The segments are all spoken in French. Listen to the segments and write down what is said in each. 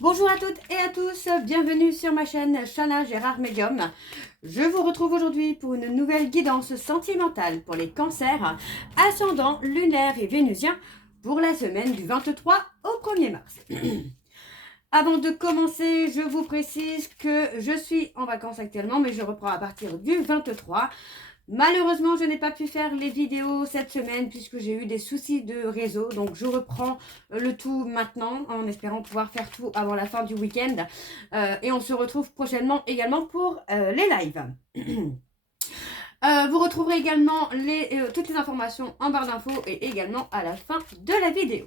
Bonjour à toutes et à tous, bienvenue sur ma chaîne Chana Gérard Medium. Je vous retrouve aujourd'hui pour une nouvelle guidance sentimentale pour les cancers, ascendant, lunaire et vénusien pour la semaine du 23 au 1er mars. Avant de commencer, je vous précise que je suis en vacances actuellement, mais je reprends à partir du 23. Malheureusement, je n'ai pas pu faire les vidéos cette semaine puisque j'ai eu des soucis de réseau. Donc, je reprends le tout maintenant en espérant pouvoir faire tout avant la fin du week-end. Et on se retrouve prochainement également pour les lives. Vous retrouverez également toutes les informations en barre d'infos et également à la fin de la vidéo.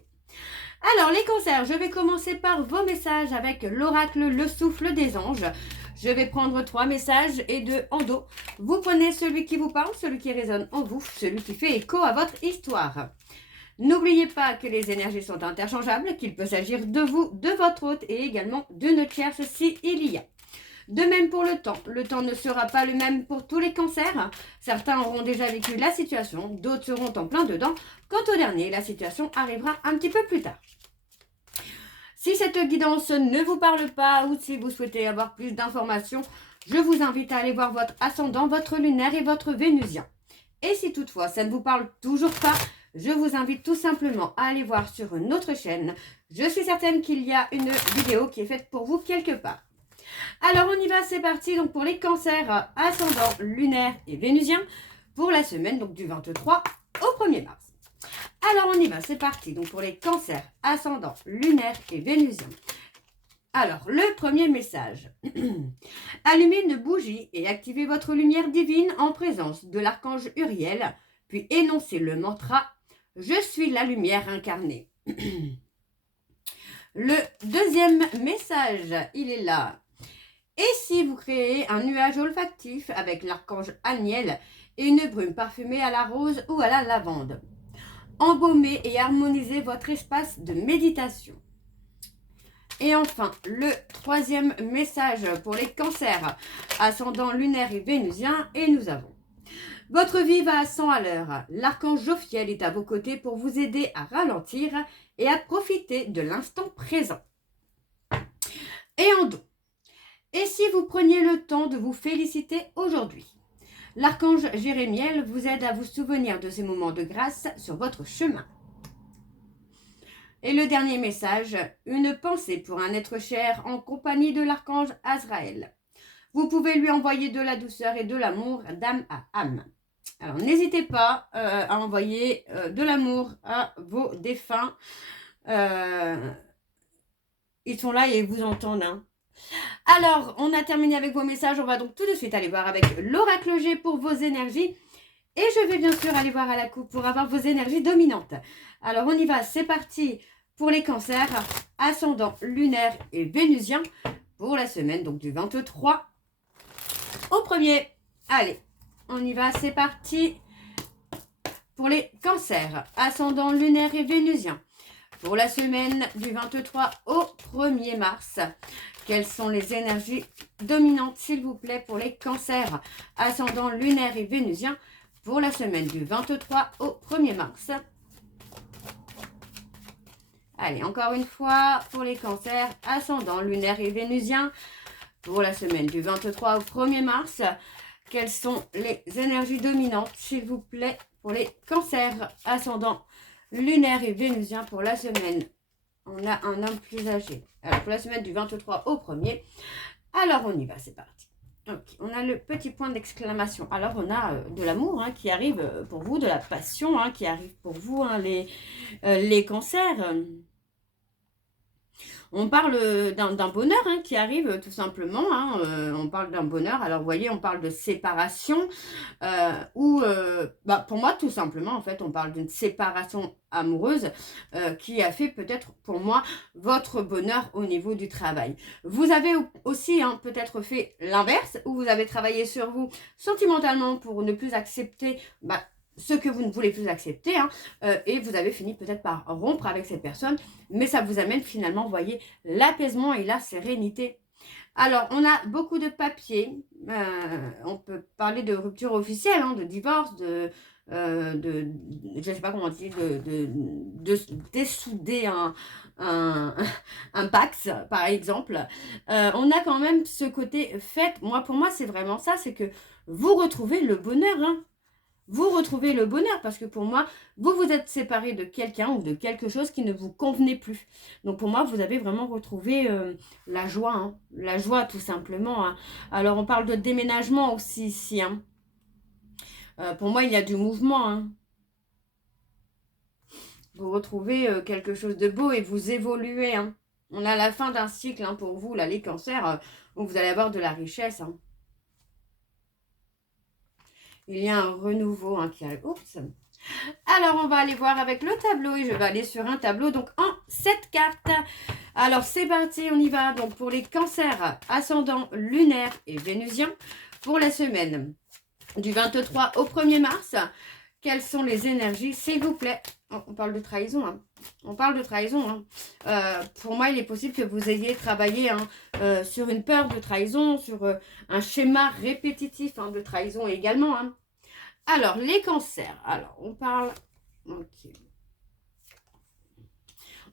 Alors, les cancers, je vais commencer par vos messages avec l'oracle Le Souffle des Anges. Je vais prendre 3 messages et 2 en dos. Vous prenez celui qui vous parle, celui qui résonne en vous, celui qui fait écho à votre histoire. N'oubliez pas que les énergies sont interchangeables, qu'il peut s'agir de vous, de votre hôte et également d'une tierce s'il y a. De même pour le temps. Le temps ne sera pas le même pour tous les cancers. Certains auront déjà vécu la situation, d'autres seront en plein dedans. Quant au dernier, la situation arrivera un petit peu plus tard. Si cette guidance ne vous parle pas ou si vous souhaitez avoir plus d'informations, je vous invite à aller voir votre ascendant, votre lunaire et votre vénusien. Et si toutefois ça ne vous parle toujours pas, je vous invite tout simplement à aller voir sur une autre chaîne. Je suis certaine qu'il y a une vidéo qui est faite pour vous quelque part. Alors on y va, c'est parti donc pour les cancers ascendant, lunaire et vénusien pour la semaine donc du 23 au 1er mars. Alors, on y va, c'est parti. Donc, pour les cancers, ascendant, lunaire et vénusien. Alors, le premier message. Allumez une bougie et activez votre lumière divine en présence de l'archange Uriel, puis énoncez le mantra « Je suis la lumière incarnée ». Le deuxième message, il est là. Et si vous créez un nuage olfactif avec l'archange Aniel et une brume parfumée à la rose ou à la lavande? Embaumer et harmoniser votre espace de méditation. Et enfin, le troisième message pour les cancers, ascendant lunaire et vénusien, et nous avons. Votre vie va à 100 à l'heure. L'archange Jophiel est à vos côtés pour vous aider à ralentir et à profiter de l'instant présent. Et en dos. Et si vous preniez le temps de vous féliciter aujourd'hui? L'archange Jérémiel vous aide à vous souvenir de ces moments de grâce sur votre chemin. Et le dernier message, une pensée pour un être cher en compagnie de l'archange Azraël. Vous pouvez lui envoyer de la douceur et de l'amour d'âme à âme. Alors n'hésitez pas à envoyer de l'amour à vos défunts. Ils sont là et ils vous entendent, hein. Alors, on a terminé avec vos messages. On va donc tout de suite aller voir avec l'oracle G pour vos énergies. Et je vais bien sûr aller voir à la coupe pour avoir vos énergies dominantes. Alors, on y va. C'est parti pour les cancers, ascendant, lunaire et vénusien pour la semaine donc du 23 au 1er. Allez, on y va. C'est parti pour les cancers, ascendant, lunaire et vénusien pour la semaine du 23 au 1er mars. Quelles sont les énergies dominantes, s'il vous plaît, pour les cancers, ascendant, lunaire et vénusien pour la semaine du 23 au 1er mars. Allez, encore une fois, pour les cancers, ascendant, lunaire et vénusien pour la semaine du 23 au 1er mars. Quelles sont les énergies dominantes, s'il vous plaît, pour les cancers, ascendant, lunaire et vénusien pour la semaine? On a un homme plus âgé. Alors, pour la semaine du 23 au 1er. Alors, on y va, c'est parti. Okay. On a le petit point d'exclamation. Alors, on a de l'amour qui arrive pour vous, de la passion qui arrive pour vous, les cancers. On parle d'un bonheur qui arrive tout simplement. On parle d'un bonheur. Alors, vous voyez, on parle de séparation. Pour moi, tout simplement, en fait, on parle d'une séparation amoureuse qui a fait peut-être pour moi votre bonheur au niveau du travail. Vous avez aussi peut-être fait l'inverse, où vous avez travaillé sur vous sentimentalement pour ne plus accepter ce que vous ne voulez plus accepter, et vous avez fini peut-être par rompre avec cette personne, mais ça vous amène finalement, vous voyez, l'apaisement et la sérénité Alors, on a beaucoup de papiers. On peut parler de rupture officielle, hein, de divorce, je ne sais pas comment on dit, de dessouder un, un Pax, par exemple. On a quand même ce côté fête. Pour moi, c'est vraiment ça, c'est que vous retrouvez le bonheur, hein. Vous retrouvez le bonheur parce que pour moi, vous vous êtes séparé de quelqu'un ou de quelque chose qui ne vous convenait plus. Donc pour moi, vous avez vraiment retrouvé la joie, hein. La joie tout simplement, hein. Alors on parle de déménagement aussi ici, hein. Pour moi, il y a du mouvement, hein. Vous retrouvez quelque chose de beau et vous évoluez, hein. On a la fin d'un cycle, hein, pour vous, là, les cancers, où vous allez avoir de la richesse, hein. Il y a un renouveau, hein, qui arrive. Oups. Alors, on va aller voir avec le tableau et je vais aller sur un tableau, donc en 7 cartes. Alors, c'est parti, on y va. Donc, pour les cancers ascendant lunaire et vénusien, pour la semaine du 23 au 1er mars, quelles sont les énergies, s'il vous plaît? On parle de trahison, hein. On parle de trahison, hein. Pour moi, il est possible que vous ayez travaillé, hein, sur une peur de trahison, sur un schéma répétitif, hein, de trahison également, hein. Alors, les cancers. Alors, on parle... Ok.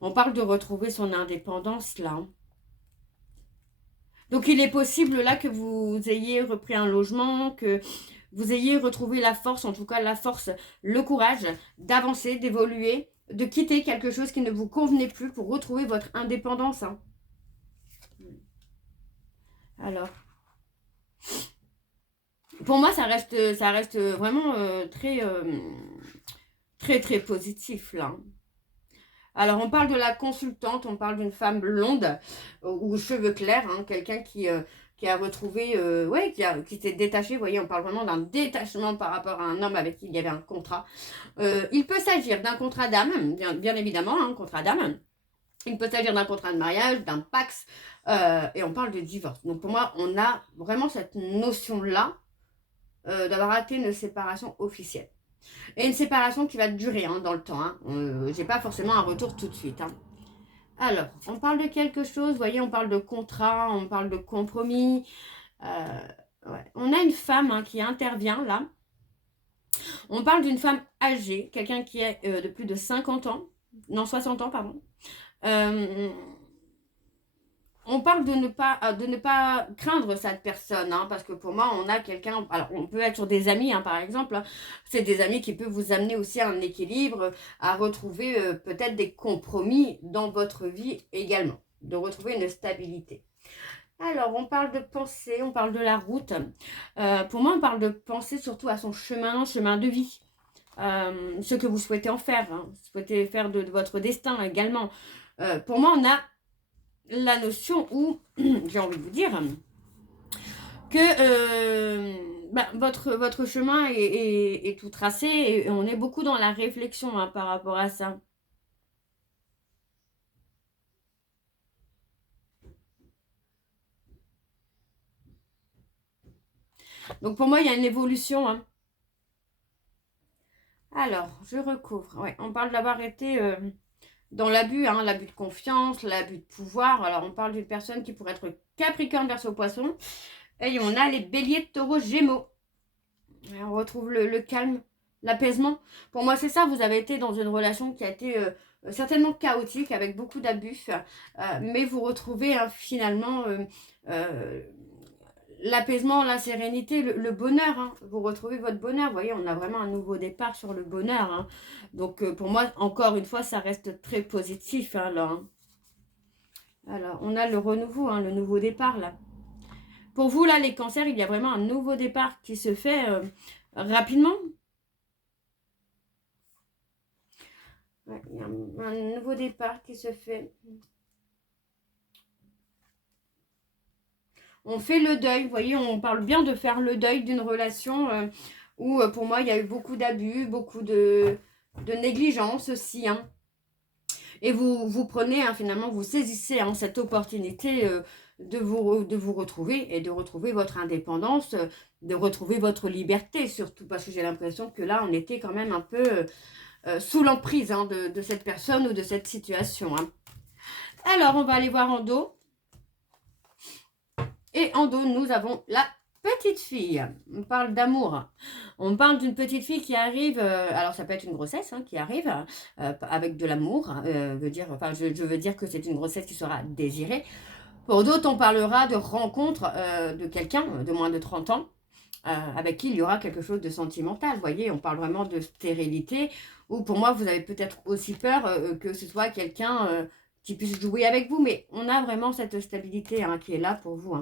On parle de retrouver son indépendance, là. Donc, il est possible, là, que vous ayez repris un logement, que vous ayez retrouvé la force, en tout cas la force, le courage d'avancer, d'évoluer, de quitter quelque chose qui ne vous convenait plus pour retrouver votre indépendance, hein. Alors... Pour moi, ça reste vraiment très positif, là. Alors, on parle de la consultante, on parle d'une femme blonde ou cheveux clairs, hein, quelqu'un qui a retrouvé, ouais, qui s'est détaché. Vous voyez, on parle vraiment d'un détachement par rapport à un homme avec qui il y avait un contrat. Il peut s'agir d'un contrat d'âme, bien évidemment, un contrat d'âme. Il peut s'agir d'un contrat de mariage, d'un pax, et on parle de divorce. Donc, pour moi, on a vraiment cette notion-là d'avoir raté une séparation officielle. Et une séparation qui va durer, hein, dans le temps, hein. J'ai pas forcément un retour tout de suite, hein. Alors, on parle de quelque chose, vous voyez, on parle de contrat, on parle de compromis. Ouais. On a une femme, hein, qui intervient là. On parle d'une femme âgée, quelqu'un qui est de plus de 50 ans, non 60 ans, pardon. On parle de ne pas craindre cette personne, hein, parce que pour moi, on a quelqu'un... Alors, on peut être sur des amis, hein, par exemple. Hein. C'est des amis qui peuvent vous amener aussi à un équilibre, à retrouver peut-être des compromis dans votre vie également, de retrouver une stabilité. Alors, on parle de pensée, on parle de la route. Pour moi, on parle de penser surtout à son chemin de vie. Ce que vous souhaitez en faire, hein, souhaitez faire de votre destin également. Pour moi, on a la notion où, j'ai envie de vous dire, que votre chemin est tout tracé et on est beaucoup dans la réflexion, hein, par rapport à ça. Donc pour moi, il y a une évolution, hein. Alors, je recouvre. Ouais, on parle d'avoir été dans l'abus, hein, l'abus de confiance, l'abus de pouvoir. Alors, on parle d'une personne qui pourrait être Capricorne, Verseau, Poisson. Et on a les béliers, Taureau, Gémeaux. Et on retrouve le calme, l'apaisement. Pour moi, c'est ça. Vous avez été dans une relation qui a été certainement chaotique, avec beaucoup d'abus. Mais vous retrouvez, hein, finalement l'apaisement, la sérénité, le bonheur, hein. Vous retrouvez votre bonheur. Vous voyez, on a vraiment un nouveau départ sur le bonheur, hein. Donc, pour moi, encore une fois, ça reste très positif, hein, là, hein. Alors, on a le renouveau, hein, le nouveau départ, là. Pour vous, là, les cancers, il y a vraiment un nouveau départ qui se fait rapidement. Ouais, il y a un nouveau départ qui se fait. On fait le deuil, vous voyez, on parle bien de faire le deuil d'une relation où, pour moi, il y a eu beaucoup d'abus, beaucoup de négligence aussi, hein. Et vous prenez, hein, finalement, vous saisissez, hein, cette opportunité de vous retrouver et de retrouver votre indépendance, de retrouver votre liberté, surtout parce que j'ai l'impression que là, on était quand même un peu sous l'emprise, hein, de cette personne ou de cette situation, hein. Alors, on va aller voir en dos. Et en dos, nous avons la petite fille. On parle d'amour. On parle d'une petite fille qui arrive, alors ça peut être une grossesse qui arrive avec de l'amour. Je veux dire que c'est une grossesse qui sera désirée. Pour d'autres, on parlera de rencontre de quelqu'un de moins de 30 ans. Avec qui il y aura quelque chose de sentimental. Vous voyez, on parle vraiment de stérilité. Ou pour moi, vous avez peut-être aussi peur que ce soit quelqu'un qui puisse jouer avec vous. Mais on a vraiment cette stabilité qui est là pour vous.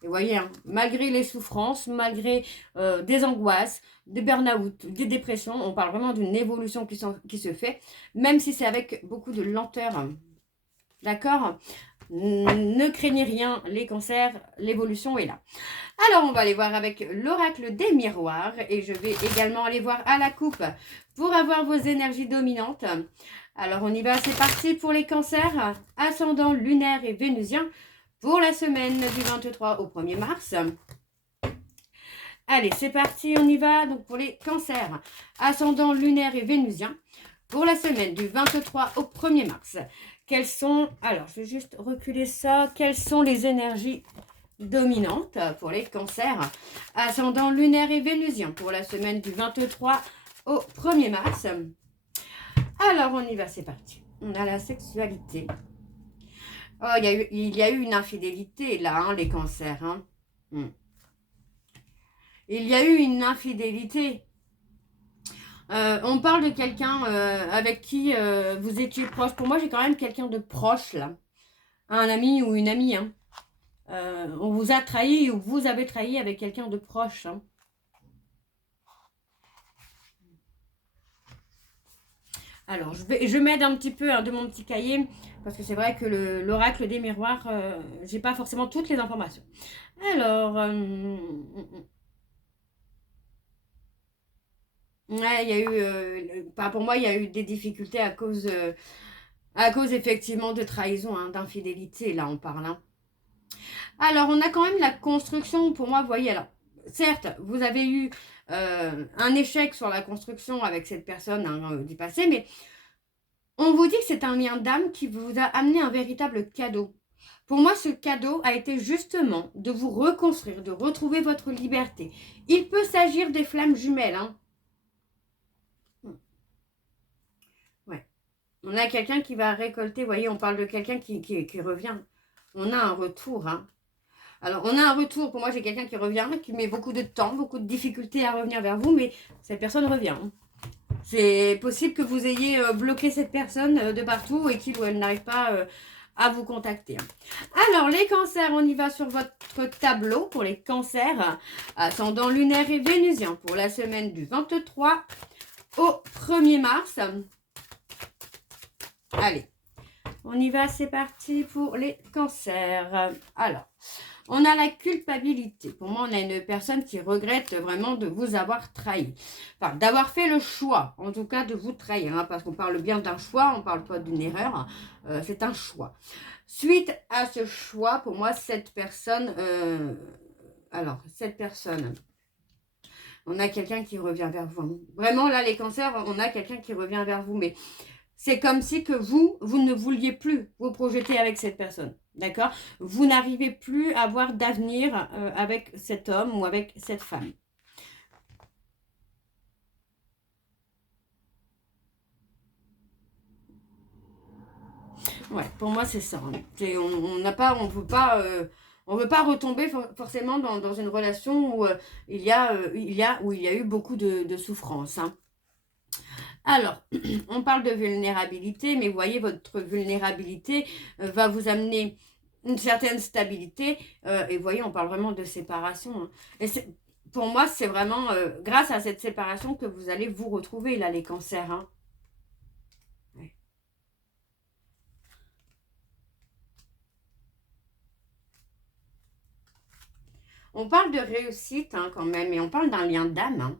Et vous voyez, malgré les souffrances, malgré des angoisses, des burn-out, des dépressions, on parle vraiment d'une évolution qui se fait, même si c'est avec beaucoup de lenteur. D'accord ? Ne craignez rien, les cancers, l'évolution est là. Alors, on va aller voir avec l'oracle des miroirs et je vais également aller voir à la coupe pour avoir vos énergies dominantes. Alors, on y va, c'est parti pour les cancers, ascendant lunaire et vénusien pour la semaine du 23 au 1er mars. Allez, c'est parti, on y va. Donc, pour les cancers, ascendant lunaire et vénusien pour la semaine du 23 au 1er mars. Quelles sont, alors je vais juste reculer ça, quelles sont les énergies dominantes pour les cancers ascendant lunaire et vénusien pour la semaine du 23 au 1er mars. Alors on y va, c'est parti. On a la sexualité. Oh, il y a eu une infidélité là, les cancers. Il y a eu une infidélité. On parle de quelqu'un avec qui vous étiez proche. Pour moi, j'ai quand même quelqu'un de proche, là. Un ami ou une amie. On vous a trahi ou vous avez trahi avec quelqu'un de proche. Alors, je m'aide un petit peu de mon petit cahier. Parce que c'est vrai que l'oracle des miroirs, j'ai pas forcément toutes les informations. Alors... ouais, il y a eu, pour moi, il y a eu des difficultés à cause effectivement de trahison, d'infidélité, là on parle. Alors, on a quand même la construction, pour moi, vous voyez, alors, certes, vous avez eu un échec sur la construction avec cette personne du passé, mais on vous dit que c'est un lien d'âme qui vous a amené un véritable cadeau. Pour moi, ce cadeau a été justement de vous reconstruire, de retrouver votre liberté. Il peut s'agir des flammes jumelles, Ouais. On a quelqu'un qui va récolter, vous voyez, on parle de quelqu'un qui revient. On a un retour, Alors, on a un retour. Pour moi, j'ai quelqu'un qui revient, qui met beaucoup de temps, beaucoup de difficultés à revenir vers vous, mais cette personne revient. C'est possible que vous ayez bloqué cette personne de partout et qu'il ou elle n'arrive pas à vous contacter. Alors, les cancers, on y va sur votre tableau pour les cancers ascendant lunaire et vénusien pour la semaine du 23 au 1er mars. Allez, on y va, c'est parti pour les cancers. Alors, on a la culpabilité. Pour moi, on a une personne qui regrette vraiment de vous avoir trahi. Enfin, d'avoir fait le choix, en tout cas, de vous trahir. Parce qu'on parle bien d'un choix, on ne parle pas d'une erreur. C'est un choix. Suite à ce choix, pour moi, cette personne... on a quelqu'un qui revient vers vous. Vraiment, là, les cancers, on a quelqu'un qui revient vers vous. Mais c'est comme si que vous ne vouliez plus vous projeter avec cette personne. D'accord? Vous n'arrivez plus à avoir d'avenir avec cet homme ou avec cette femme. Ouais, pour moi, c'est ça. On veut pas retomber forcément dans une relation où il y a eu beaucoup de souffrance. Alors, on parle de vulnérabilité, mais vous voyez, votre vulnérabilité va vous amener une certaine stabilité. Et vous voyez, on parle vraiment de séparation. Et pour moi, c'est vraiment grâce à cette séparation que vous allez vous retrouver, là, les cancers. Ouais. On parle de réussite quand même, et on parle d'un lien d'âme.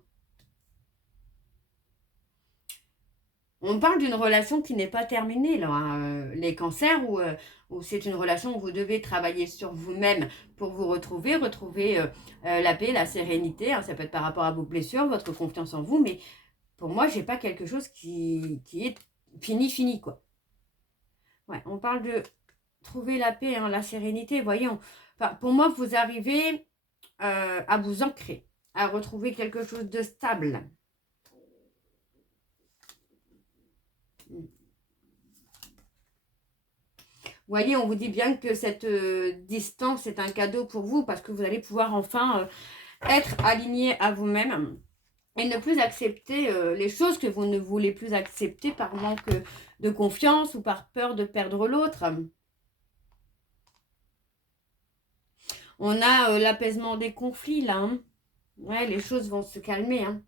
On parle d'une relation qui n'est pas terminée, là, les cancers, où c'est une relation où vous devez travailler sur vous-même pour vous retrouver la paix, la sérénité. Ça peut être par rapport à vos blessures, votre confiance en vous, mais pour moi, j'ai pas quelque chose qui est fini, quoi. Ouais, on parle de trouver la paix, hein, la sérénité. Voyez, enfin, pour moi, vous arrivez à vous ancrer, à retrouver quelque chose de stable. Vous voyez, on vous dit bien que cette distance est un cadeau pour vous parce que vous allez pouvoir enfin être aligné à vous-même et ne plus accepter les choses que vous ne voulez plus accepter par manque de confiance ou par peur de perdre l'autre. On a l'apaisement des conflits là. Hein. Ouais, les choses vont se calmer. Hein.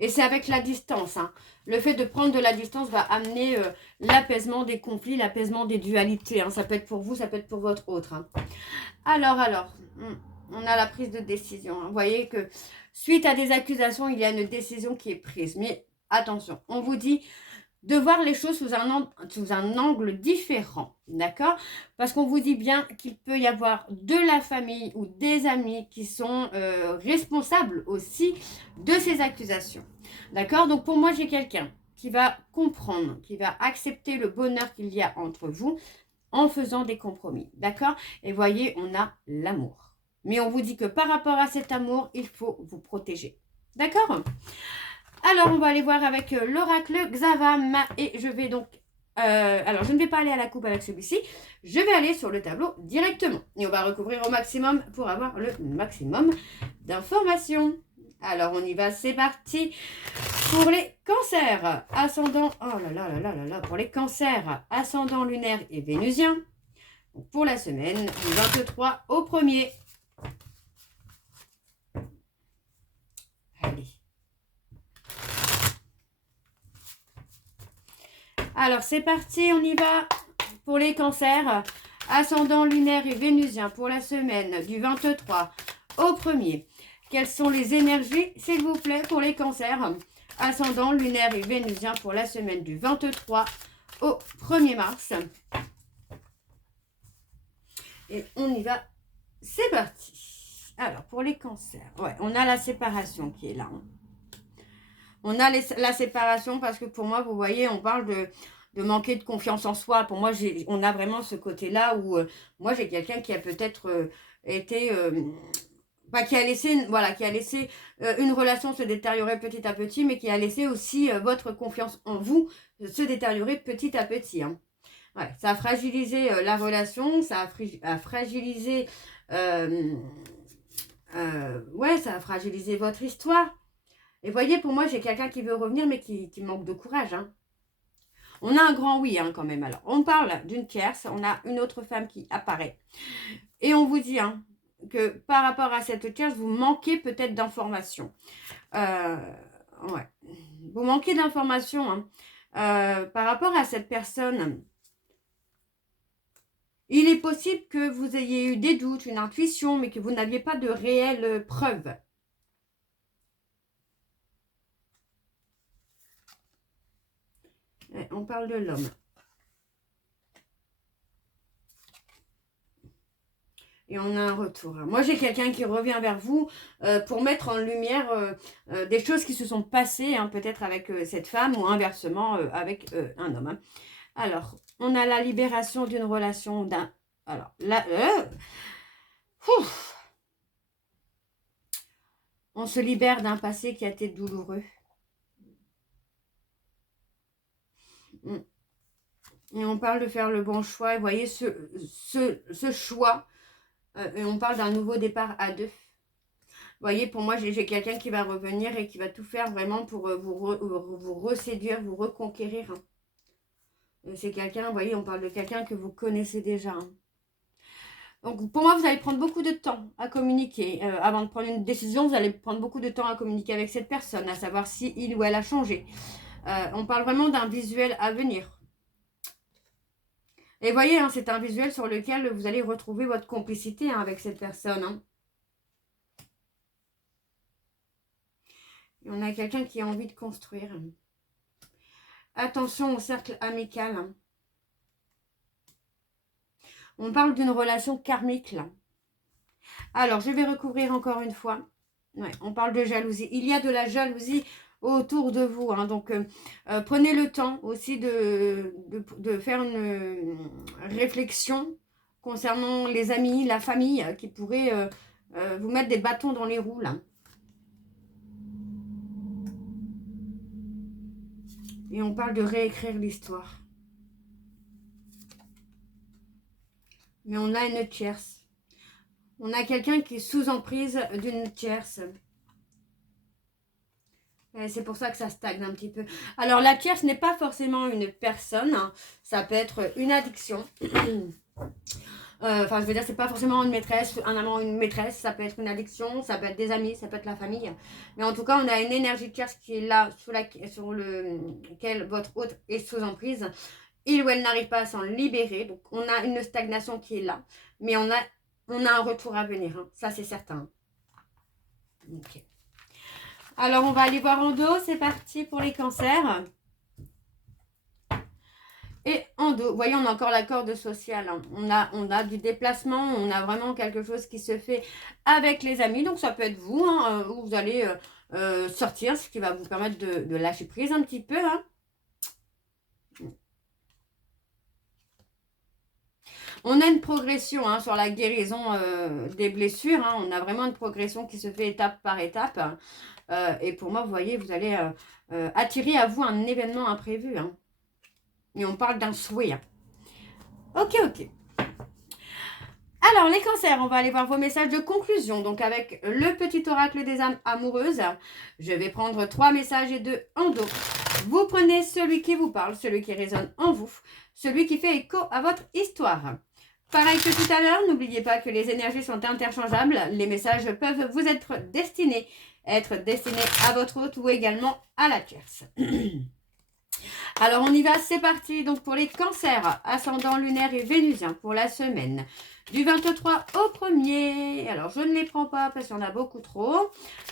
Et c'est avec la distance. Hein. Le fait de prendre de la distance va amener l'apaisement des conflits, l'apaisement des dualités. Hein. Ça peut être pour vous, ça peut être pour votre autre. Hein. Alors, on a la prise de décision. Hein. Vous voyez que suite à des accusations, il y a une décision qui est prise. Mais attention, on vous dit de voir les choses sous un angle différent, d'accord? Parce qu'on vous dit bien qu'il peut y avoir de la famille ou des amis qui sont responsables aussi de ces accusations, d'accord? Donc pour moi, j'ai quelqu'un qui va comprendre, qui va accepter le bonheur qu'il y a entre vous en faisant des compromis, d'accord? Et voyez, on a l'amour. Mais on vous dit que par rapport à cet amour, il faut vous protéger, d'accord? Alors, on va aller voir avec l'oracle Xavam. Et je vais donc... alors, je ne vais pas aller à la coupe avec celui-ci. Je vais aller sur le tableau directement. Et on va recouvrir au maximum pour avoir le maximum d'informations. Alors, on y va. C'est parti. Pour les cancers, ascendant... Oh là là là là là là. Pour les cancers, ascendant lunaire et vénusien. Pour la semaine du 23 au 1er. Allez. Alors, c'est parti, on y va pour les cancers. Ascendant lunaire et vénusien pour la semaine du 23 au 1er. Quelles sont les énergies, s'il vous plaît, pour les cancers? Ascendant lunaire et vénusien pour la semaine du 23 au 1er mars. Et on y va, c'est parti. Alors, pour les cancers, ouais, on a la séparation qui est là. Hein. On a la séparation parce que pour moi, vous voyez, on parle de manquer de confiance en soi. Pour moi, on a vraiment ce côté-là où moi, j'ai quelqu'un qui a peut-être été... qui a laissé, voilà, qui a laissé une relation se détériorer petit à petit, mais qui a laissé aussi votre confiance en vous se détériorer petit à petit. Hein. Ouais, ça a fragilisé la relation, ça a fragilisé... ouais, ça a fragilisé votre histoire. Et voyez, pour moi, j'ai quelqu'un qui veut revenir, mais qui manque de courage. Hein. On a un grand oui, hein, quand même. Alors, on parle d'une tierce, on a une autre femme qui apparaît. Et on vous dit hein, que par rapport à cette tierce, vous manquez peut-être d'informations. Ouais. Vous manquez d'informations hein. Par rapport à cette personne. Il est possible que vous ayez eu des doutes, une intuition, mais que vous n'aviez pas de réelles preuves. On parle de l'homme. Et on a un retour. Moi, j'ai quelqu'un qui revient vers vous pour mettre en lumière des choses qui se sont passées, hein, peut-être avec cette femme ou inversement avec un homme. Hein. Alors, on a la libération d'une relation d'un... Alors, là... on se libère d'un passé qui a été douloureux. Et on parle de faire le bon choix. Et vous voyez, ce choix, et on parle d'un nouveau départ à deux. Vous voyez, pour moi, j'ai quelqu'un qui va revenir et qui va tout faire vraiment pour vous reséduire, vous reconquérir. Hein. C'est quelqu'un, vous voyez, on parle de quelqu'un que vous connaissez déjà. Hein. Donc, pour moi, vous allez prendre beaucoup de temps à communiquer. Avant de prendre une décision, vous allez prendre beaucoup de temps à communiquer avec cette personne, à savoir si il ou elle a changé. On parle vraiment d'un visuel à venir. Et voyez, hein, c'est un visuel sur lequel vous allez retrouver votre complicité hein, avec cette personne. Hein. Et on a quelqu'un qui a envie de construire. Attention au cercle amical. Hein. On parle d'une relation karmique là. Alors, je vais recouvrir encore une fois. Ouais, on parle de jalousie. Il y a de la jalousie autour de vous. Hein. Donc, prenez le temps aussi de faire une réflexion concernant les amis, la famille, qui pourraient vous mettre des bâtons dans les roues, là. Et on parle de réécrire l'histoire. Mais on a une tierce. On a quelqu'un qui est sous emprise d'une tierce. C'est pour ça que ça stagne un petit peu. Alors, la tierce n'est pas forcément une personne. Hein. Ça peut être une addiction. Enfin, je veux dire, c'est pas forcément une maîtresse, un amant, une maîtresse. Ça peut être une addiction, ça peut être des amis, ça peut être la famille. Mais en tout cas, on a une énergie tierce qui est là, sur lequel votre hôte est sous emprise. Il ou elle n'arrive pas à s'en libérer. Donc, on a une stagnation qui est là. Mais on a un retour à venir. Hein. Ça, c'est certain. Ok. Alors, on va aller voir en dos. C'est parti pour les cancers. Et en dos, vous voyez, on a encore la corde sociale. Hein. On a du déplacement. On a vraiment quelque chose qui se fait avec les amis. Donc, ça peut être vous. Hein, où vous allez sortir, ce qui va vous permettre de lâcher prise un petit peu. Hein. On a une progression hein, sur la guérison des blessures. Hein. On a vraiment une progression qui se fait étape par étape. Et pour moi, vous voyez, vous allez attirer à vous un événement imprévu. Hein. Et on parle d'un souhait. Hein. Ok. Alors, les cancers, on va aller voir vos messages de conclusion. Donc, avec le petit oracle des âmes amoureuses, je vais prendre 3 messages et 2 en dos. Vous prenez celui qui vous parle, celui qui résonne en vous, celui qui fait écho à votre histoire. Pareil que tout à l'heure, n'oubliez pas que les énergies sont interchangeables. Les messages peuvent vous être destinés à votre hôte ou également à la tierce. Alors, on y va, c'est parti. Donc, pour les cancers, ascendant lunaire et vénusien pour la semaine du 23 au 1er. Alors, je ne les prends pas parce qu'il y en a beaucoup trop.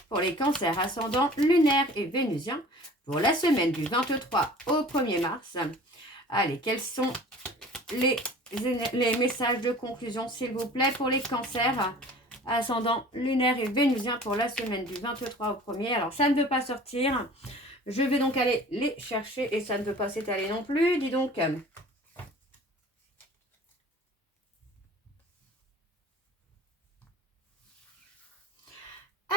Pour les cancers, ascendant lunaire et vénusien pour la semaine du 23 au 1er mars. Allez, quels sont les messages de conclusion, s'il vous plaît, pour les cancers ascendant lunaire et vénusien pour la semaine du 23 au 1er. Alors, ça ne veut pas sortir. Je vais donc aller les chercher et ça ne veut pas s'étaler non plus. Dis donc.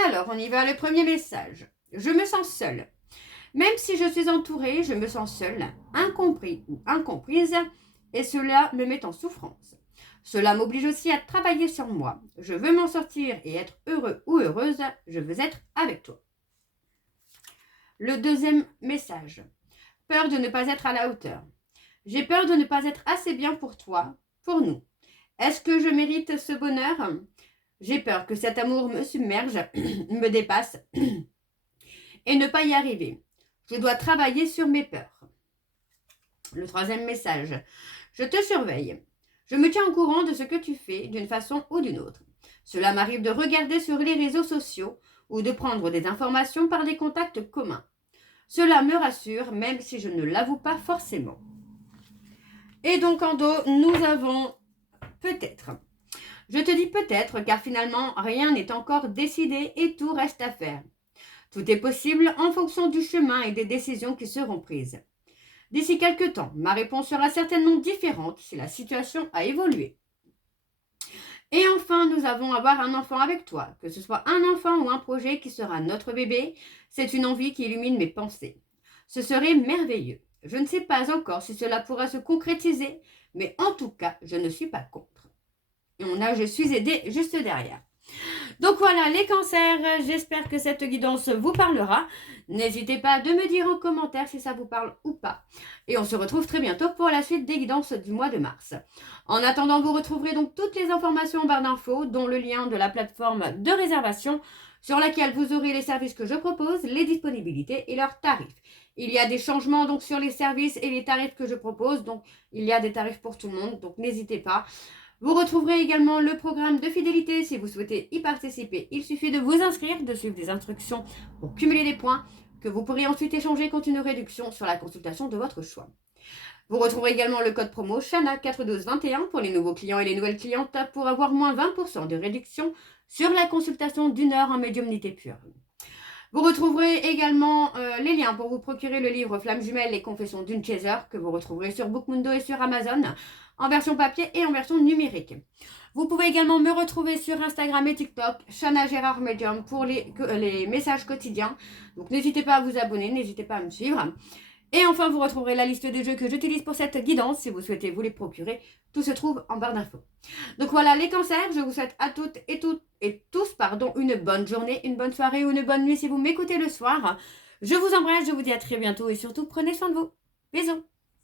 Alors, on y va. Le premier message. Je me sens seule. Même si je suis entourée, je me sens seule, incompris ou incomprise, et cela me met en souffrance. Cela m'oblige aussi à travailler sur moi. Je veux m'en sortir et être heureux ou heureuse. Je veux être avec toi. Le deuxième message. Peur de ne pas être à la hauteur. J'ai peur de ne pas être assez bien pour toi, pour nous. Est-ce que je mérite ce bonheur? J'ai peur que cet amour me submerge, me dépasse et ne pas y arriver. Je dois travailler sur mes peurs. Le troisième message. Je te surveille. Je me tiens au courant de ce que tu fais d'une façon ou d'une autre. Cela m'arrive de regarder sur les réseaux sociaux ou de prendre des informations par des contacts communs. Cela me rassure, même si je ne l'avoue pas forcément. Et donc en dos, nous avons peut-être. Je te dis peut-être, car finalement, rien n'est encore décidé et tout reste à faire. Tout est possible en fonction du chemin et des décisions qui seront prises. D'ici quelque temps, ma réponse sera certainement différente si la situation a évolué. Et enfin, nous avons avoir un enfant avec toi, que ce soit un enfant ou un projet qui sera notre bébé, c'est une envie qui illumine mes pensées. Ce serait merveilleux. Je ne sais pas encore si cela pourra se concrétiser, mais en tout cas, je ne suis pas contre. Et on a « je suis aidée » juste derrière. Donc voilà, les cancers, j'espère que cette guidance vous parlera. N'hésitez pas de me dire en commentaire si ça vous parle ou pas. Et on se retrouve très bientôt pour la suite des guidances du mois de mars. En attendant, vous retrouverez donc toutes les informations en barre d'infos, dont le lien de la plateforme de réservation sur laquelle vous aurez les services que je propose, les disponibilités et leurs tarifs. Il y a des changements donc sur les services et les tarifs que je propose. Donc, il y a des tarifs pour tout le monde, donc n'hésitez pas. Vous retrouverez également le programme de fidélité si vous souhaitez y participer. Il suffit de vous inscrire, de suivre des instructions pour cumuler des points que vous pourrez ensuite échanger contre une réduction sur la consultation de votre choix. Vous retrouverez également le code promo Shana41221 pour les nouveaux clients et les nouvelles clientes pour avoir moins 20% de réduction sur la consultation d'1 heure en médiumnité pure. Vous retrouverez également les liens pour vous procurer le livre Flammes jumelles, les confessions d'une chaser, que vous retrouverez sur Bookmundo et sur Amazon, en version papier et en version numérique. Vous pouvez également me retrouver sur Instagram et TikTok, Chana Gérard Medium, pour les messages quotidiens. Donc n'hésitez pas à vous abonner, n'hésitez pas à me suivre. Et enfin, vous retrouverez la liste de jeux que j'utilise pour cette guidance. Si vous souhaitez vous les procurer, tout se trouve en barre d'infos. Donc voilà, les cancers, je vous souhaite à toutes et tous une bonne journée, une bonne soirée ou une bonne nuit si vous m'écoutez le soir. Je vous embrasse, je vous dis à très bientôt et surtout, prenez soin de vous. Bisous.